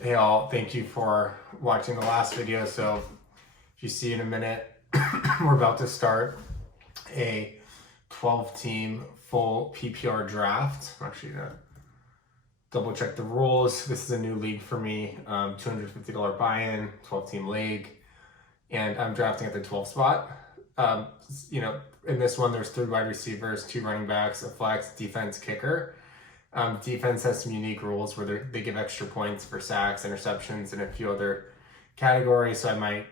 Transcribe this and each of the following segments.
Hey all, thank you for watching the last video. So if you see in a minute, we're about to start a 12-team full PPR draft. I'm actually gonna double check the rules. This is a new league for me, $250 buy-in, 12-team league, and I'm drafting at the 12 spot. In this one, there's 3 wide receivers, 2 running backs, a flex, defense, kicker. Defense has some unique rules where they give extra points for sacks, interceptions, and a few other categories. So I might,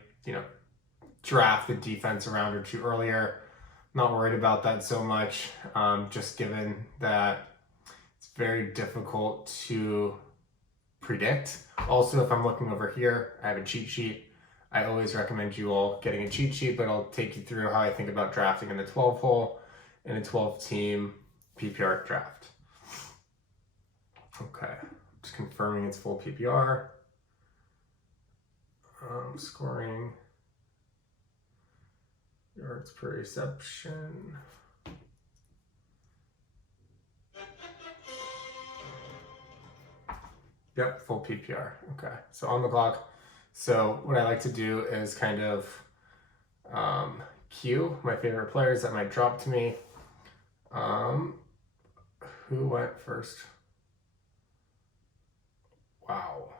draft the defense a round or 2 earlier. Not worried about that so much, just given that it's very difficult to predict. Also, if I'm looking over here, I have a cheat sheet. I always recommend you all getting a cheat sheet, but I'll take you through how I think about drafting in the 12 hole in a 12-team PPR draft. Okay, just confirming it's full PPR. Scoring, yards per reception. Yep, full PPR. Okay, so on the clock. So what I like to do is kind of queue my favorite players that might drop to me. Who went first? Wow.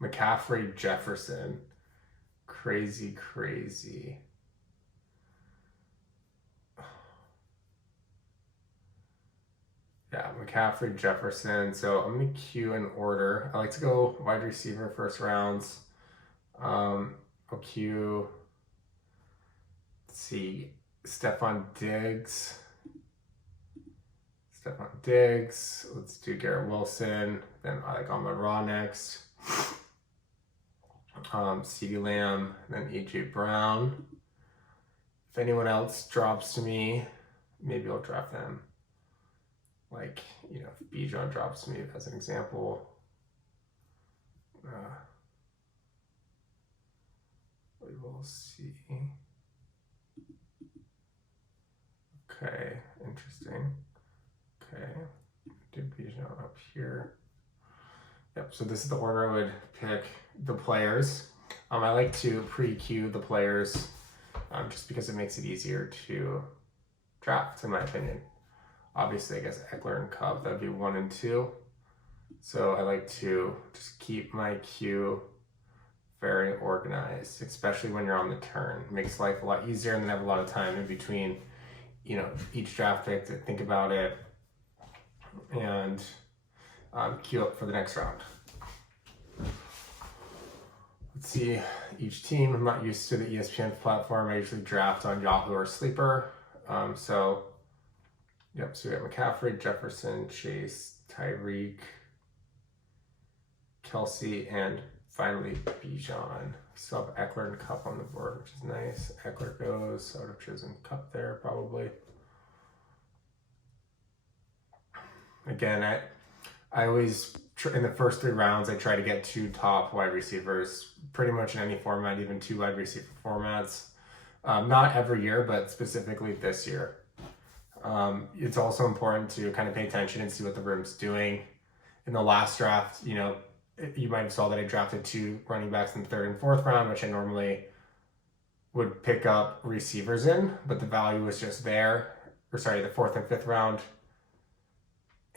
McCaffrey, Jefferson. Crazy. Yeah, McCaffrey, Jefferson. So I'm going to queue in order. I like to go wide receiver first rounds. I'll queue, let's see, Stephon Diggs. Let's do Garrett Wilson. Then I like Amon-Ra next. CeeDee Lamb, then AJ Brown. If anyone else drops to me, maybe I'll draft them. Like, if Bijan drops to me as an example. We will see. Okay, interesting. Okay, do Bijan up here. Yep, so this is the order I would pick the players. I like to pre-queue the players just because it makes it easier to draft, in my opinion. Obviously, I guess Eckler and Cup, that'd be 1 and 2. So I like to just keep my queue very organized, especially when you're on the turn. It makes life a lot easier and then have a lot of time in between, each draft pick to think about it and queue up for the next round. Let's see each team. I'm not used to the ESPN platform. I usually draft on Yahoo or Sleeper. So we got McCaffrey, Jefferson, Chase, Tyreek, Kelsey, and finally Bijan. Still have Eckler and Cup on the board, which is nice. Eckler goes. I would have chosen Cup there probably. Again, I always, in the first 3 rounds, I try to get 2 top wide receivers, pretty much in any format, even 2 wide receiver formats. Not every year, but specifically this year. It's also important to kind of pay attention and see what the room's doing. In the last draft, you might have saw that I drafted 2 running backs in the 3rd and 4th round, which I normally would pick up receivers in, but the value was just there. The 4th and 5th round.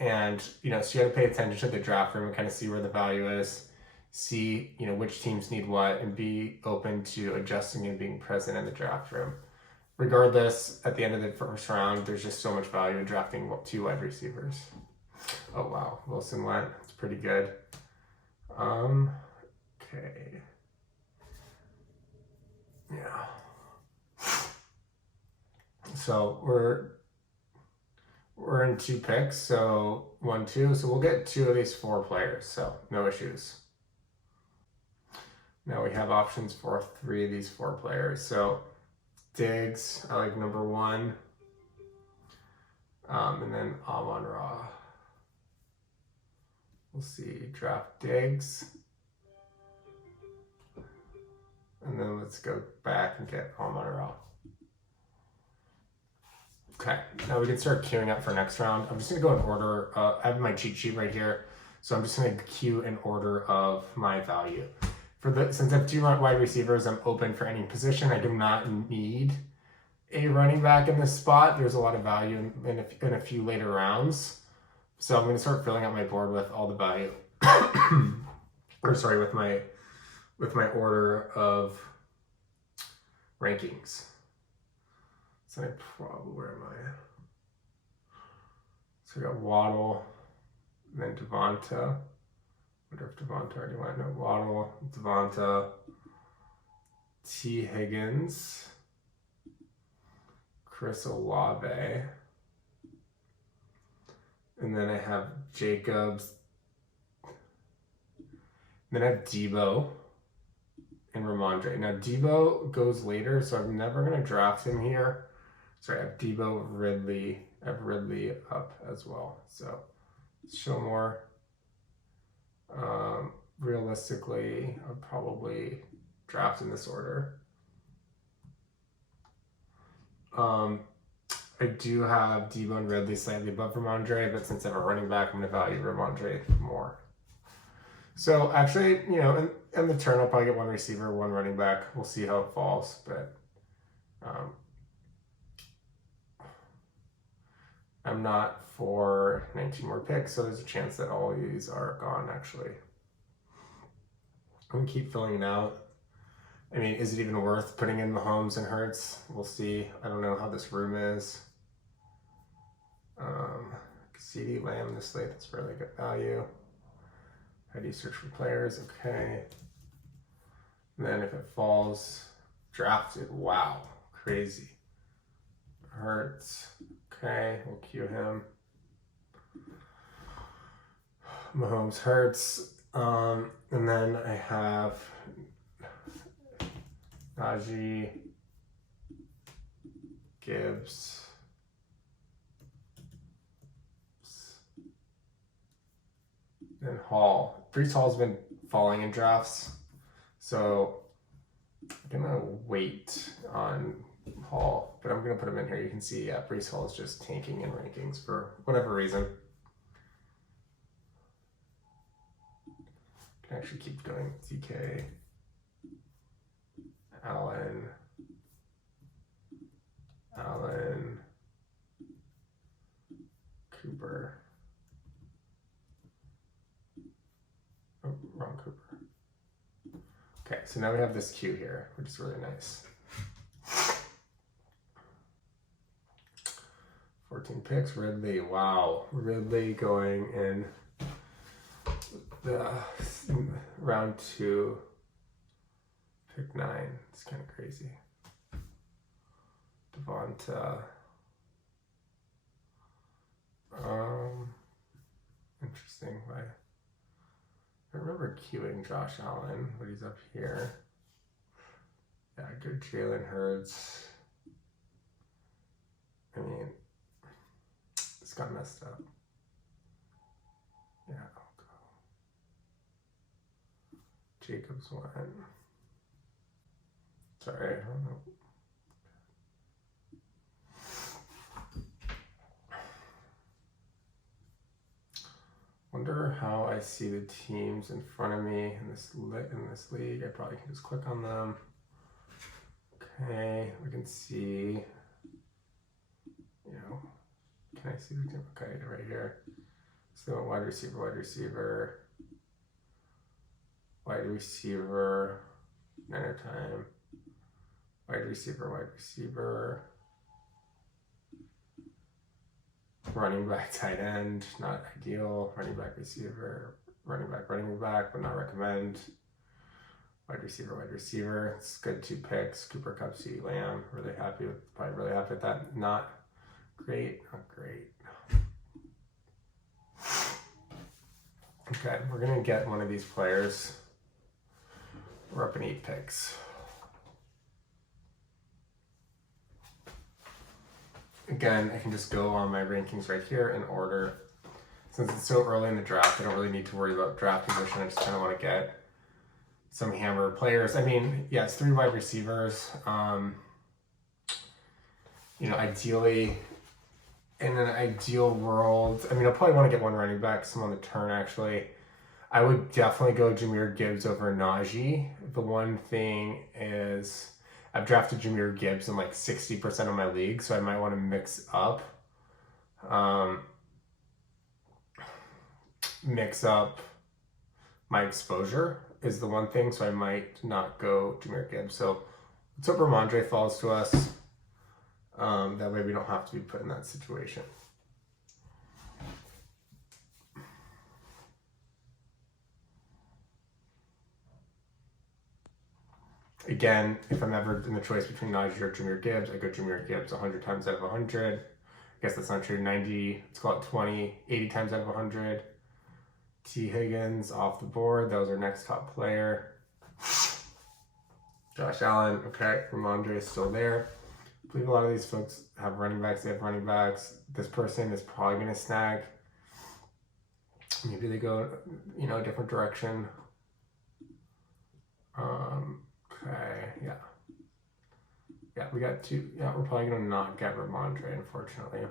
And, so you got to pay attention to the draft room and kind of see where the value is, see, which teams need what, and be open to adjusting and being present in the draft room. Regardless, at the end of the first round, there's just so much value in drafting 2 wide receivers. Oh, wow. Wilson went. It's pretty good. Okay. Yeah. So we're in 2 picks, so 1, 2. So we'll get 2 of these 4 players, so no issues. Now we have options for 3 of these 4 players. So Diggs, I like number 1. And then Amon-Ra. We'll see, draft Diggs. And then let's go back and get Amon-Ra. Okay, now we can start queuing up for next round. I'm just gonna go in order. I have my cheat sheet right here. So I'm just going to queue in order of my value. Since I have 2 wide receivers, I'm open for any position. I do not need a running back in this spot. There's a lot of value in a few later rounds. So I'm going to start filling out my board with all the value. Or sorry, with my order of rankings. So where am I? So I got Waddle, then Devonta. I wonder if Devonta already went. No, Waddle, Devonta, T. Higgins, Chris Olave, and then I have Jacobs. Then I have Debo and Ramondre. Now Debo goes later, so I'm never going to draft him here. Sorry, I have Debo, Ridley. I have Ridley up as well. So let's show more. Realistically, I'll probably draft in this order. I do have Debo and Ridley slightly above Ramondre, but since I have a running back, I'm going to value Ramondre more. So actually, you know, in the turn, I'll probably get 1 receiver, 1 running back. We'll see how it falls, but I'm not for 19 more picks, so there's a chance that all of these are gone, actually. I'm going to keep filling it out. I mean, is it even worth putting in Mahomes and Hurts? We'll see. I don't know how this room is. CD Lamb, this late, that's really good value. How do you search for players? Okay. And then if it falls, draft it. Wow, crazy. Hurts. Okay, we'll queue him. Mahomes, Hurts. And then I have Najee, Gibbs, and Hall. Breece Hall's been falling in drafts, so I'm gonna wait on Hall, but I'm gonna put him in here. You can see, yeah, Breece Hall is just tanking in rankings for whatever reason. Can actually keep going. DK, Allen, Cooper. Oh, wrong Cooper. Okay, so now we have this queue here, which is really nice. 14 picks, Ridley. Wow, Ridley going in the round 2, pick 9. It's kind of crazy. Devonta. Interesting. Why? I remember queuing Josh Allen, but he's up here. Yeah, good Jalen Hurts. I mean, this got messed up. Yeah, I'll go. Jacobs went. Sorry, I don't know. Wonder how I see the teams in front of me in this league. I probably can just click on them. Okay, we can see, you know, can I see the team? Okay, right here. So wide receiver, Niner time, wide receiver, running back, tight end, not ideal, running back, receiver, running back, but not recommend. Wide receiver, it's good 2 picks. Cooper Kupp, CeeDee Lamb, probably really happy with that. Not great. Okay, we're gonna get one of these players. We're up in 8 picks. Again, I can just go on my rankings right here in order. Since it's so early in the draft, I don't really need to worry about draft position. I just kind of want to get some hammer players. I mean, yes, 3 wide receivers. You know, ideally, in an ideal world, I mean, I'll probably want to get one running back, some on the turn actually. I would definitely go Jahmyr Gibbs over Najee. The one thing is I've drafted Jahmyr Gibbs in like 60% of my league, so I might want to mix up. Mix up my exposure is the one thing, so I might not go Jahmyr Gibbs. So let's hope Ramondre falls to us. That way we don't have to be put in that situation. Again, if I'm ever in the choice between Najee or Jahmyr Gibbs, I go Jahmyr Gibbs 100 times out of 100. I guess that's not true. 90, let's call it 20, 80 times out of 100. T. Higgins off the board. That was our next top player. Josh Allen, okay. Ramondre is still there. I believe a lot of these folks have running backs. They have running backs. This person is probably going to snag. Maybe they go, a different direction. Okay, yeah. Yeah, we got two. Yeah, we're probably going to not get Ramondre, unfortunately.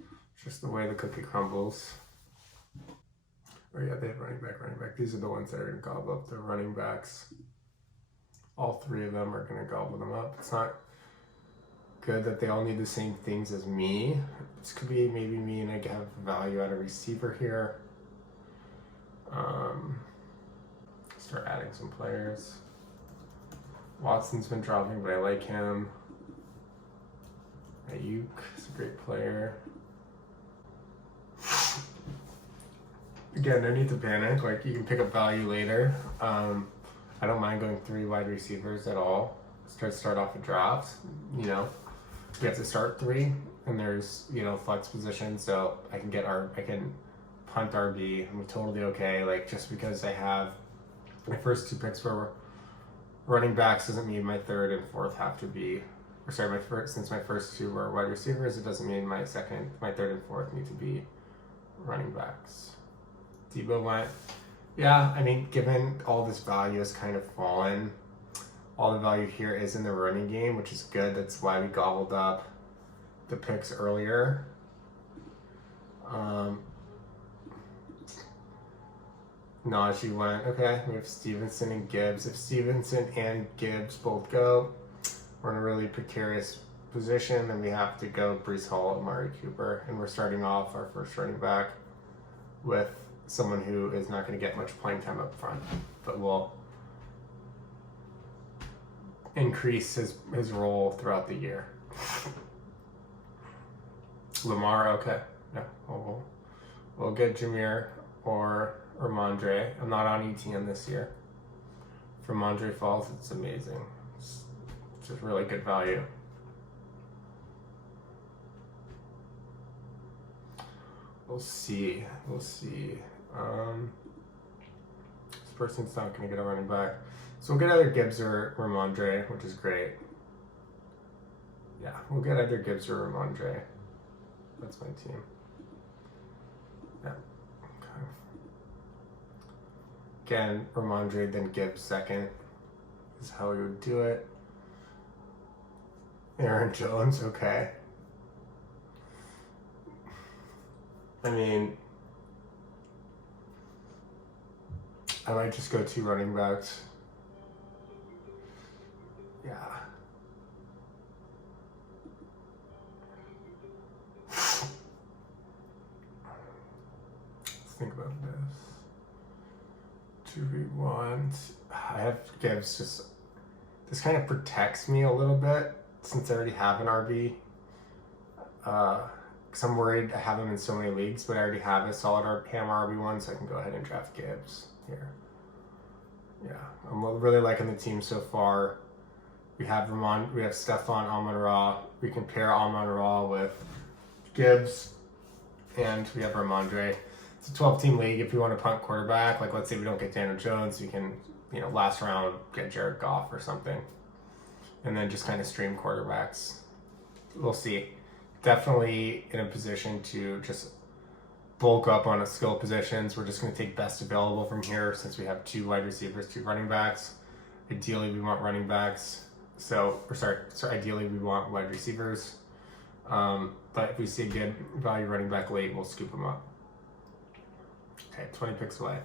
It's just the way the cookie crumbles. Oh yeah, they have running back. These are the ones that are going to gobble up the running backs. All three of them are going to gobble them up. It's not good that they all need the same things as me. This could be maybe me and I have value at a receiver here. Start adding some players. Watson's been dropping, but I like him. Ayuk is a great player. Again, no need to panic. Like, you can pick up value later. I don't mind going 3 wide receivers at all. Start off a draft. You have to start 3, and there's flex position, so I can punt RB. I'm totally okay. Like, just because I have my first 2 picks were running backs doesn't mean my 3rd and 4th have to be. Since my first 2 were wide receivers, it doesn't mean my 3rd and 4th need to be running backs. Debo went. Yeah, I mean, given all this value has kind of fallen, all the value here is in the running game, which is good. That's why we gobbled up the picks earlier. Najee went. Okay, we have Stevenson and Gibbs. If Stevenson and Gibbs both go, we're in a really precarious position, and we have to go Breece Hall, Amari Cooper, and we're starting off our first running back with someone who is not going to get much playing time up front, but will increase his role throughout the year. Lamar, okay. Yeah, we'll get Jahmyr or Ramondre. I'm not on ETN this year. If Ramondre falls, it's amazing. It's just really good value. We'll see. This person's not going to get a running back. So we'll get either Gibbs or Ramondre, which is great. Yeah, we'll get either Gibbs or Ramondre. That's my team. Yeah. Okay. Again, Ramondre, then Gibbs second is how we would do it. Aaron Jones, okay. I mean, I might just go 2 running backs. Yeah. Let's think about this. 2v1. I have Gibbs this kind of protects me a little bit since I already have an RB. Because I'm worried I have him in so many leagues, but I already have a solid Ham RB1, so I can go ahead and draft Gibbs here. Yeah, I'm really liking the team so far. We have Stephon Amon-Ra. We can pair Amon-Ra with Gibbs, and we have Ramondre. It's a 12-team league. If we want to punt quarterback, like let's say we don't get Daniel Jones, we can, last round get Jared Goff or something, and then just kind of stream quarterbacks. We'll see. Definitely in a position to just bulk up on skill positions. We're just going to take best available from here since we have 2 wide receivers, 2 running backs. Ideally, we want running backs. Ideally, we want wide receivers. But if we see a good value running back late, we'll scoop him up. Okay, 20 picks away.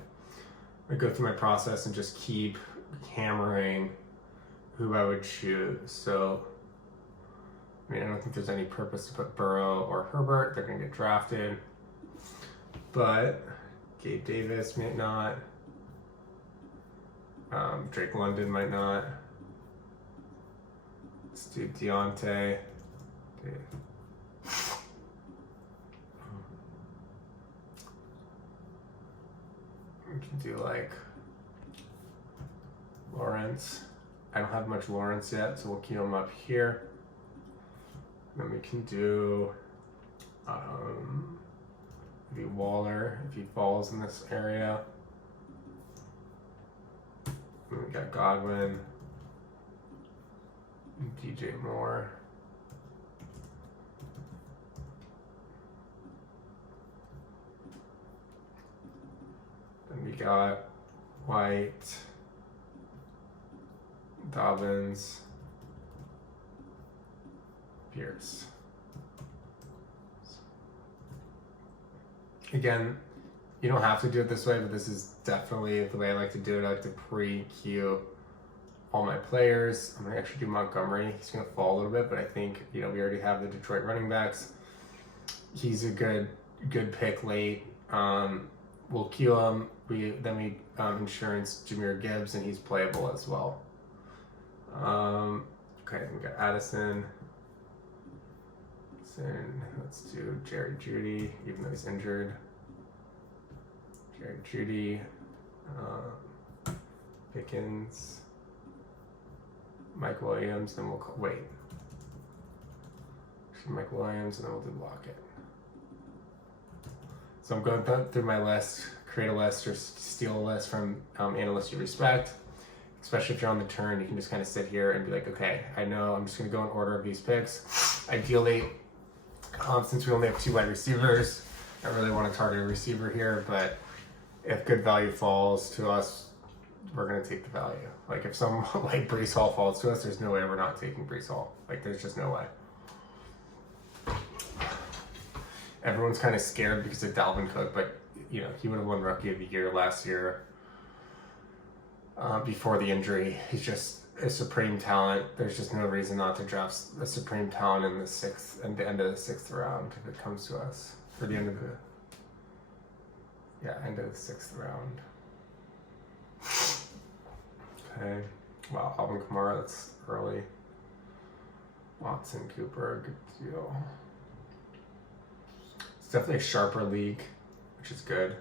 I go through my process and just keep hammering who I would choose. So, I mean, I don't think there's any purpose to put Burrow or Herbert. They're going to get drafted. But Gabe Davis might not. Drake London might not. Let's do Deontay. We can do like Lawrence. I don't have much Lawrence yet, so we'll keep him up here. Then we can do maybe Waller if he falls in this area. And we got Godwin, and DJ Moore. Then we got White, Dobbins, Pierce. Again, you don't have to do it this way, but this is definitely the way I like to do it. I like to pre-queue all my players. I'm gonna actually do Montgomery. He's gonna fall a little bit, but I think, we already have the Detroit running backs. He's a good pick late. We'll queue him. We insurance Jahmyr Gibbs, and he's playable as well. Okay, we got Addison. Let's do Jerry Jeudy, even though he's injured. Jerry Jeudy, Pickens, Mike Williams, then we'll wait. Mike Williams, and then we'll do Lockett. So I'm going through my list, create a list or steal a list from analysts you respect. Especially if you're on the turn, you can just kind of sit here and be like, okay, I know I'm just going to go in order of these picks. Ideally, since we only have 2 wide receivers, I really want to target a receiver here, but if good value falls to us, we're going to take the value. Like if someone like Breece Hall falls to us, there's no way we're not taking Breece Hall. Like there's just no way. Everyone's kind of scared because of Dalvin Cook, but he would have won Rookie of the Year last year before the injury. He's just a supreme talent. There's just no reason not to draft a supreme talent in the 6th and the end of the 6th round if it comes to us. For the end of the end of the 6th round. Okay. Wow, Alvin Kamara, that's early. Watson, Cooper, good deal. It's definitely a sharper league, which is good.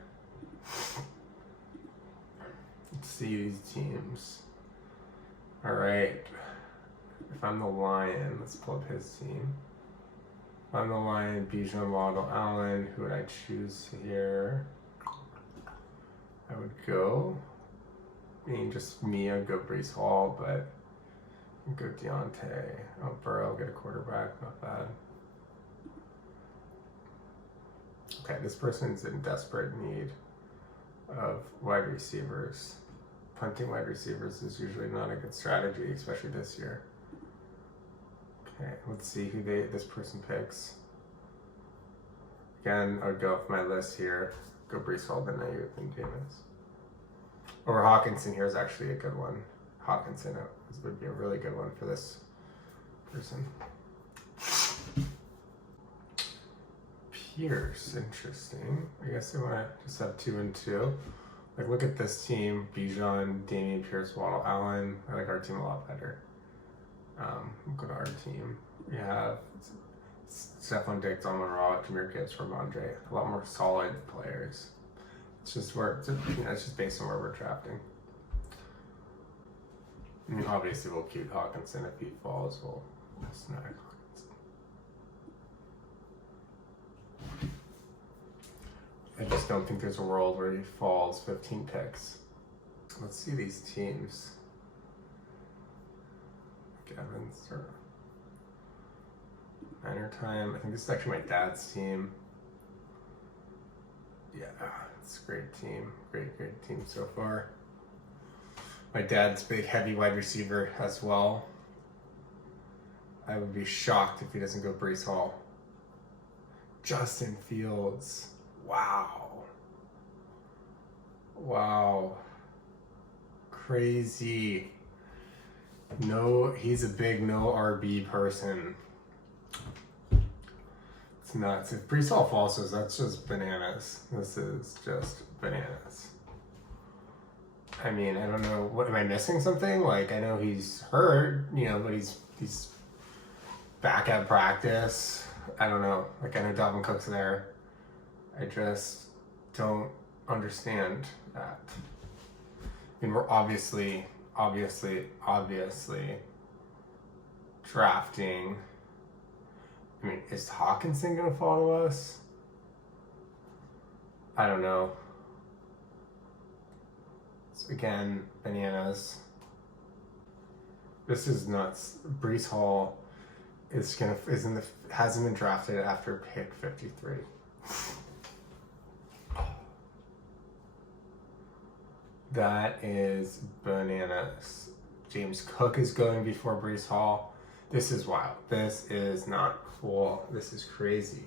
Let's see these teams. All right. If I'm the Lion, let's pull up his team. If I'm the Lion, Bijan, Waddle, Allen, who would I choose here? I would go, just me, I'd go Breece Hall, but I'd go Deontay. Oh, Burrow, get a quarterback, not bad. Okay, this person's in desperate need of wide receivers. Punting wide receivers is usually not a good strategy, especially this year. Okay, let's see who this person picks. Again, I would go off my list here. Go Breece Hall, then Ayuk, and Davis. Or Hawkinson here is actually a good one. Hawkinson would be a really good one for this person. Pierce, interesting. I guess I want to just have 2 and 2. Like, look at this team: Bijan, Damian Pierce, Waddle, Allen. I like our team a lot better. We'll go to our team. We have Stephon Diggs, Amon Ra, Jahmyr Gibbs, Ramondre. A lot more solid players. It's just it's just based on where we're drafting. I mean, obviously we'll keep Hawkinson. If he falls, we'll snag Hawkinson. I just don't think there's a world where he falls 15 picks. Let's see these teams. Evans or Niner time. I think this is actually my dad's team. Yeah, it's a great team. Great team so far. My dad's big, heavy wide receiver as well. I would be shocked if he doesn't go Breece Hall. Justin Fields. Wow. Wow. Crazy. No, he's a big no RB person. It's nuts. If Breece Hall falls, that's just bananas. This is just bananas. I mean, I don't know. What am I missing? Something? Like, I know he's hurt, but he's back at practice. I don't know. Like, I know Dalvin Cook's there. I just don't understand that. I mean, we're obviously drafting. I mean, is Hawkinson going to follow us? I don't know. It's, again, bananas. This is nuts. Breece Hall hasn't been drafted after pick 53. That is bananas. James Cook is going before Breece Hall. This is wild. This is not cool. This is crazy.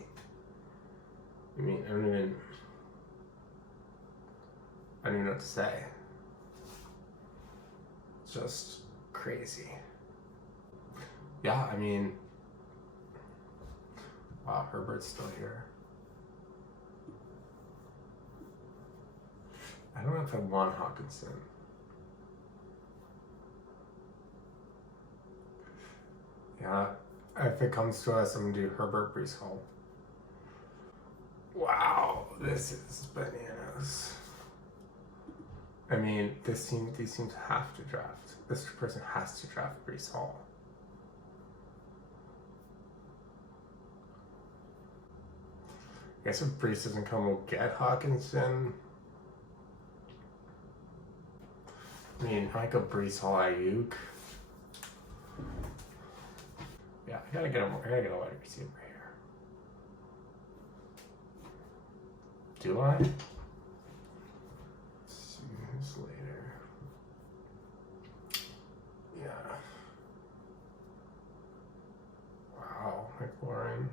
I mean, I don't even know what to say. It's just crazy. Yeah, I mean, wow, Herbert's still here. I don't know if I want Hawkinson. Yeah, if it comes to us, I'm gonna do Herbert, Breece Hall. Wow, this is bananas. I meese teams have to draft. This person has to draft Breece Hall. I guess if Breece doesn't come, we'll get Hawkinson. I mean, I might go Breece Hall, Ayuk. Yeah, I gotta get a wide receiver here. Do I? Let's see this later. Yeah. Wow, McLaurin.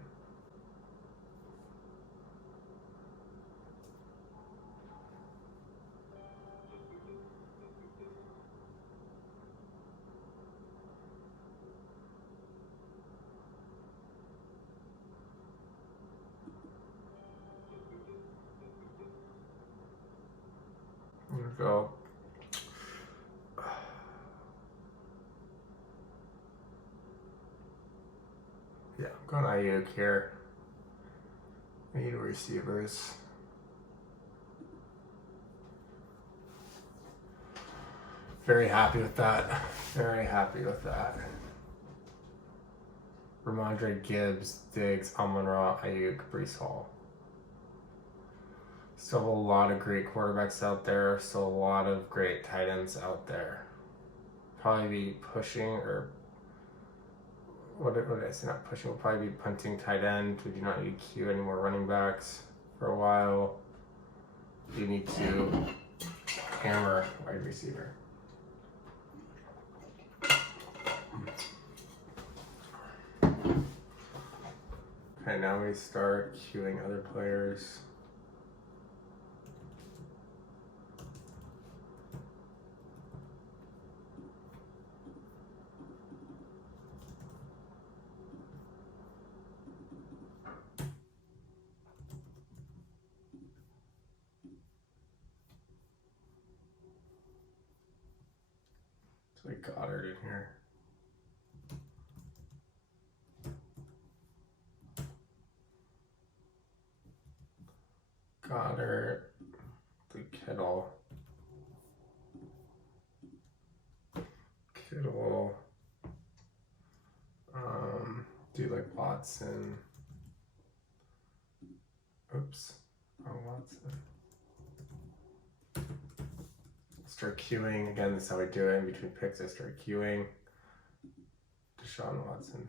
Go. Yeah, I'm going Ayuk here. I need receivers. Very happy with that. Very happy with that. Ramondre, Gibbs, Diggs, Amon-Ra, Ayuk, Breece Hall. Still a lot of great quarterbacks out there. Still a lot of great tight ends out there. Probably be pushing, or what did I say? Not pushing. We'll probably be punting tight end. We do not need to queue any more running backs for a while. We need to hammer wide receiver. Okay, now we start queuing other players. So we Goddard in here. Goddard, the Kittle, do like Watson. Oops, wrong Watson. Start queuing again. This is how I do it. In between picks, I start queuing. Deshaun Watson.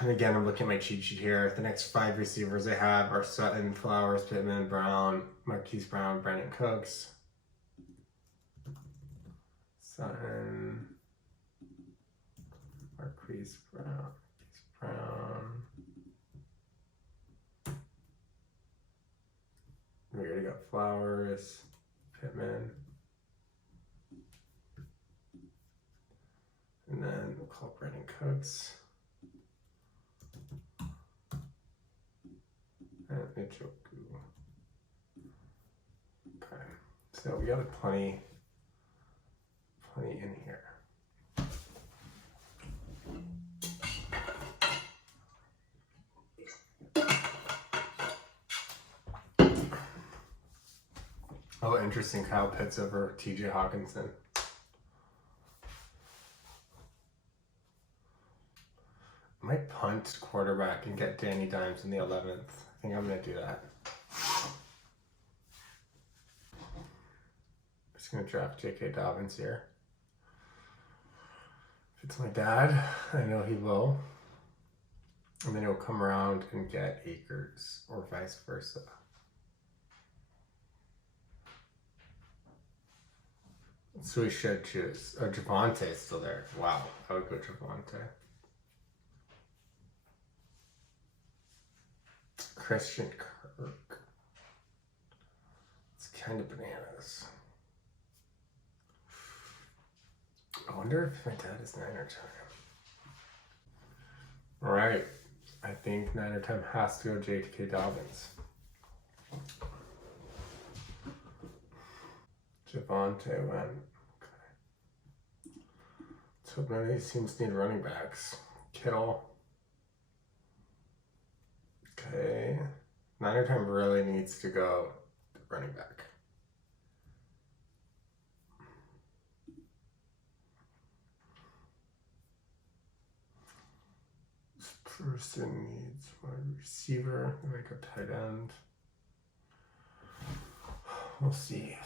And again, I'm looking at my cheat sheet here. The next 5 receivers I have are Sutton, Flowers, Pittman, Brown, Marquise Brown, Brandon Cooks. Sutton, Marquise Brown. We already got Flowers, Pittman. And then we'll call Brandon Cooks. And Ichoku. Okay. So we got plenty in here. Oh, interesting. Kyle Pitts over TJ Hawkinson. I might punt quarterback and get Danny Dimes in the 11th. I think I'm going to do that. I'm just going to draft J.K. Dobbins here. If it's my dad, I know he will. And then he'll come around and get Akers or vice versa. So we should choose. Oh, Javonte's still there. Wow, I would go Javonte. Christian Kirk. It's kind of bananas. I wonder if my dad is Niner time. All right, I think Niner time has to go J.K. Dobbins. Javonte went. Okay. So none of these teams need running backs. Kittle. Okay. Niner time really needs to go running back. This person needs a receiver, like a tight end. We'll see.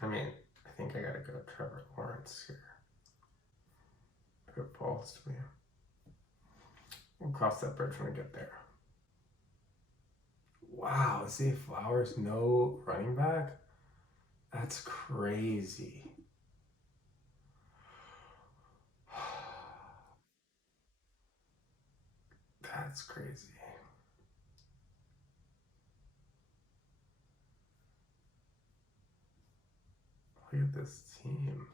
I mean, I think I gotta go Trevor Lawrence here. If it falls to me. We'll cross that bridge when we get there. Wow, Zay Flowers, no running back? That's crazy. That's crazy. Look at this team.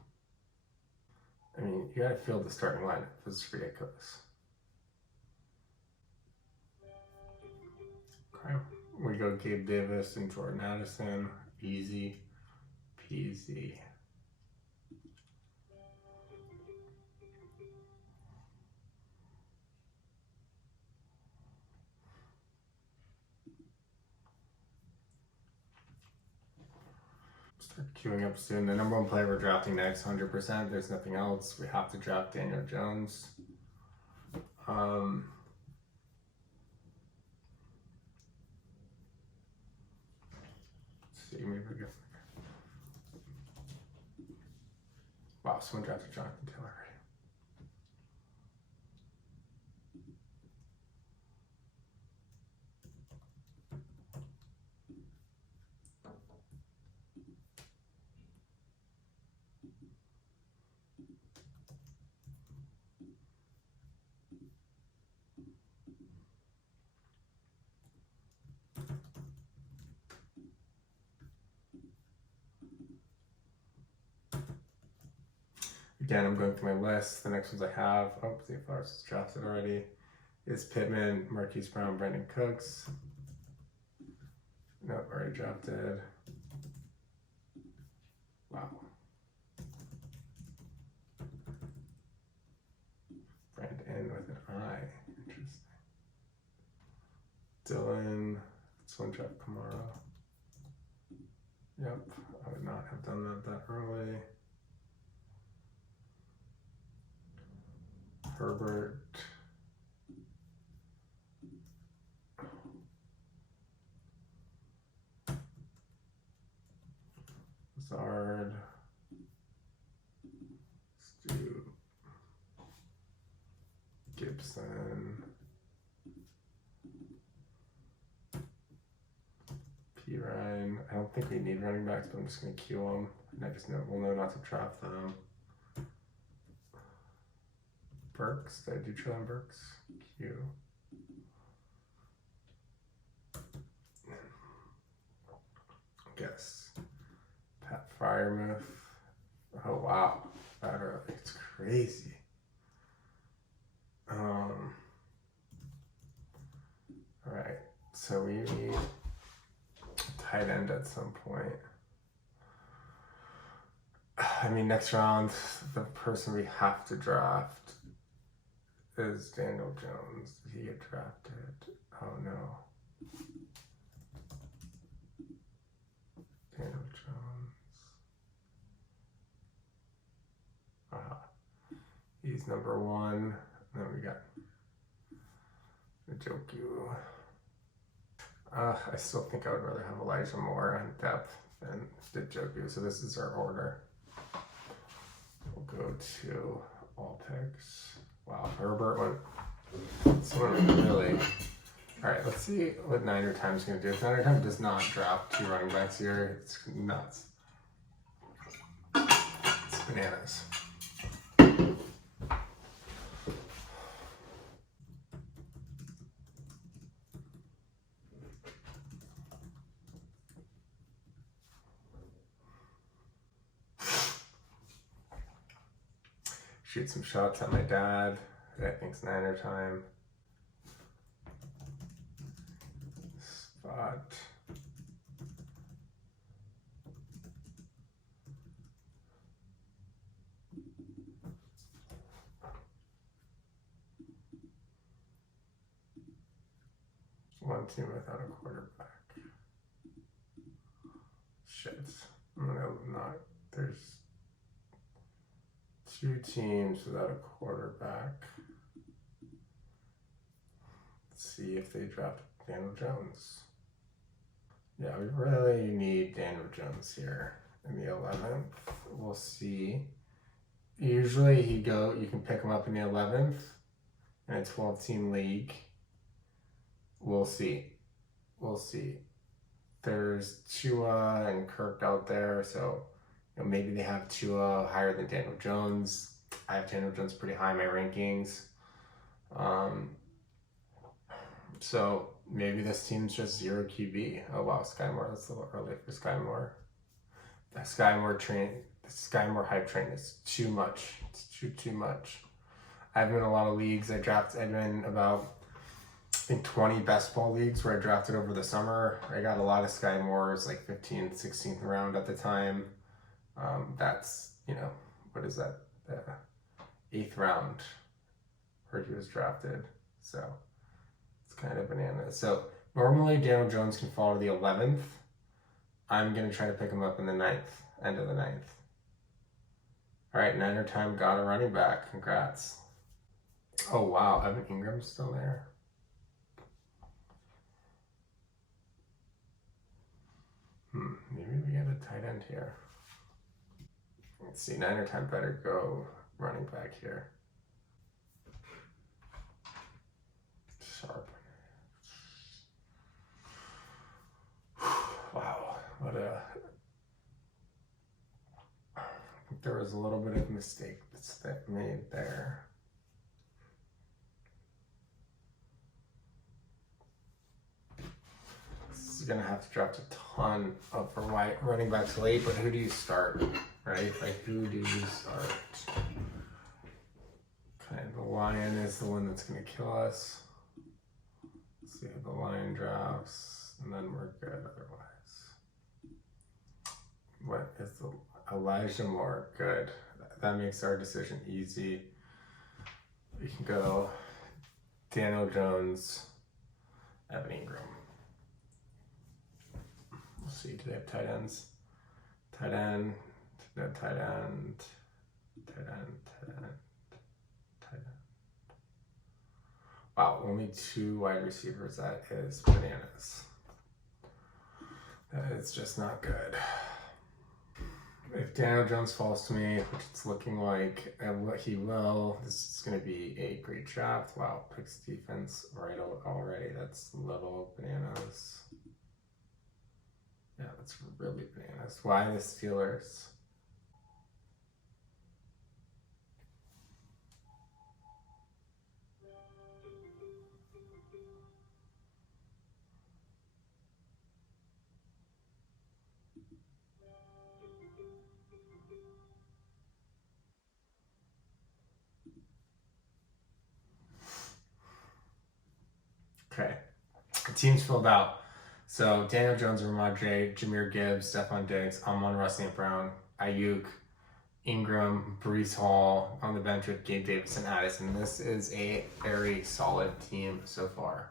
I mean, you gotta field the starting lineup. This is ridiculous. Okay. We go Gabe Davis and Jordan Addison. Easy peasy. Start queuing up soon. The number one player we're drafting next, 100%. There's nothing else. We have to draft Daniel Jones. Let's see, maybe we get. Wow, someone drafted Jonathan Taylor. Again, I'm going through my list. The next ones I have, oh, Zay Flowers is drafted already, is Pittman, Marquise Brown, Brandon Cooks. Nope, already drafted. Wow. Brandon with an I. Interesting. Dylan, this one draft Kamara. Yep, I would not have done that early. Herbert. Zard. Let's do Gibson. P. Ryan. I don't think we need running backs, but I'm just going to queue them. And I just know we'll know not to draft them. Burks, did I do Traylon Burks? Q. Guess. Pat Fryermuth. Oh wow. That early. It's crazy. Alright. So we need tight end at some point. I mean, next round, the person we have to draft is Daniel Jones. Did he get drafted? Oh no. Daniel Jones. He's number 1. And then we got Njoku. I still think I would rather have Elijah Moore on depth than Njoku. So this is our order. We'll go to all picks. Wow, Herbert went. Someone really. All right, let's see what Niner Time's going to do. If Niner Time does not draft 2 running backs here, it's nuts. It's bananas. Shoot some shots at my dad. I think's Niner Time. Spot. One team without a quarterback. Shit. I'm gonna not. There's 2 teams without a quarterback. Let's see if they draft Daniel Jones. Yeah, we really need Daniel Jones here in the 11th. We'll see. Usually you can pick him up in the 11th in a 12-team league. We'll see. We'll see. There's Tua and Kirk out there, so maybe they have Tua higher than Daniel Jones. I have Daniel Jones pretty high in my rankings. So maybe this team's just 0 QB. Oh wow, Sky Moore, that's a little early for Sky Moore. The Sky Moore hype train is too much. It's too much. I've been in a lot of leagues. I've been in about, I think, 20 best ball leagues where I drafted over the summer. I got a lot of Sky Moores, like 15th, 16th round at the time. That's, what is that? The 8th round where he was drafted. So it's kind of bananas. So normally Daniel Jones can fall to the 11th. I'm going to try to pick him up in the 9th, end of the 9th. All right, Niner Time got a running back. Congrats. Oh, wow. Evan Ingram's still there. Maybe we get a tight end here. Let's see, Niner Time better go running back here. Sharp. Wow, what a... I think there was a little bit of mistake that's made there. This is gonna have to draft a ton of running backs late, but who do you start? Right? Like, who do you start? Okay, the Lion is the one that's going to kill us. Let's see if the Lion drafts, and then we're good otherwise. What is the Elijah Moore? Good. That makes our decision easy. We can go Daniel Jones, Evan Ingram. We'll see. Do they have tight ends? Tight end. No, tight end. Wow, only 2 wide receivers. That is bananas. That is just not good. If Daniel Jones falls to me, which it's looking like, and what he will, this is going to be a great draft. Wow, picks defense right already. That's a little bananas. Yeah, that's really bananas. Why the Steelers? Okay. The team's filled out. So Daniel Jones, Ramondre, Jahmyr Gibbs, Stephon Diggs, Amon-Ra St. Brown, Ayuk, Ingram, Breece Hall on the bench with Gabe Davis and Addison. This is a very solid team so far.